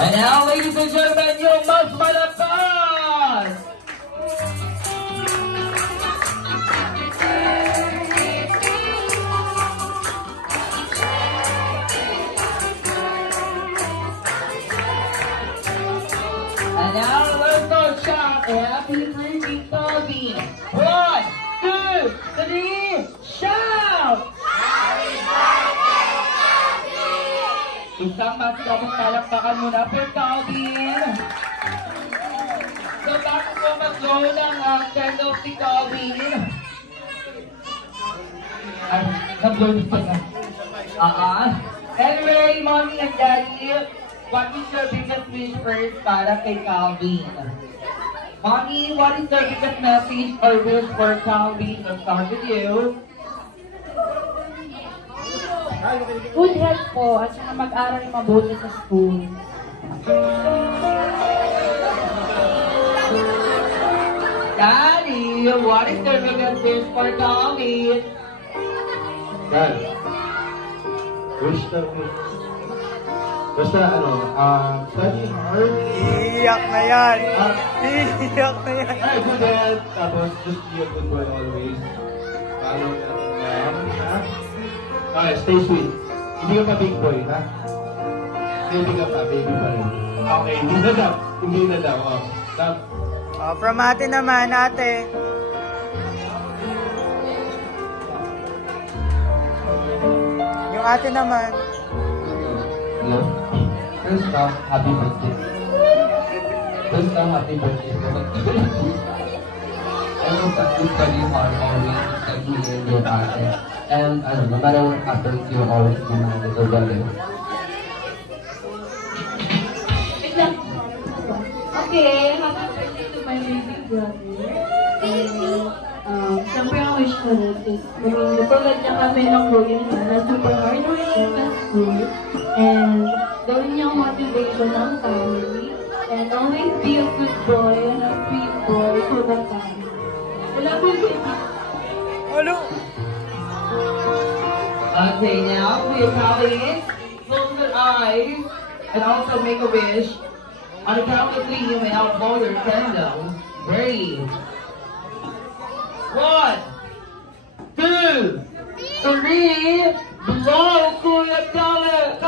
And now, ladies and gentlemen, yung mas malakas! And now, let's go shout happy birthday, Toby! 1, 2, 3, shout! Happy birthday, Toby! Isang masigabong palakpakan muna for Calvin. So, bago po mag-go ng send-off si Calvin. Ay, nag-blow pa na. Anyway, Mommy and Daddy, what is your biggest wish first para kay Calvin? Mommy, what is your biggest message or wish for Calvin? Let's start with you. Good health po at saka mag-aral mabuti sa school. Daddy, what is your biggest wish for Calvin? Dad, wish na basta study hard. Iiyak na yan! Iiyak na yan! Try to do that, tapos just be a good boy always. Follow natin ha? Okay, stay sweet. Hindi ka pa big boy, ha? Baby ka pa, baby pa rin. Okay, hindi na daw. Hindi na daw. Stop. From ate naman, ate. Yung ate naman. Hello. First off, happy birthday. First off, happy birthday. I hope that you study hard always, like you and your ate. And no matter what happens, you always be my little brother. Okay, happy birthday to my baby brother. And, siyempre ang wish ko rin is, natulad niya kami ng Logan na super hard working at school. And gawin niya ang motivation ng family. And always be a good boy and a sweet boy for the family. I love you, baby. Hello! Okay, now, please, Calvin, close your eyes and also make a wish. On the count of 3, you may outblow your candle. 3, 1, 2, 3, blow, Kuya Calvin!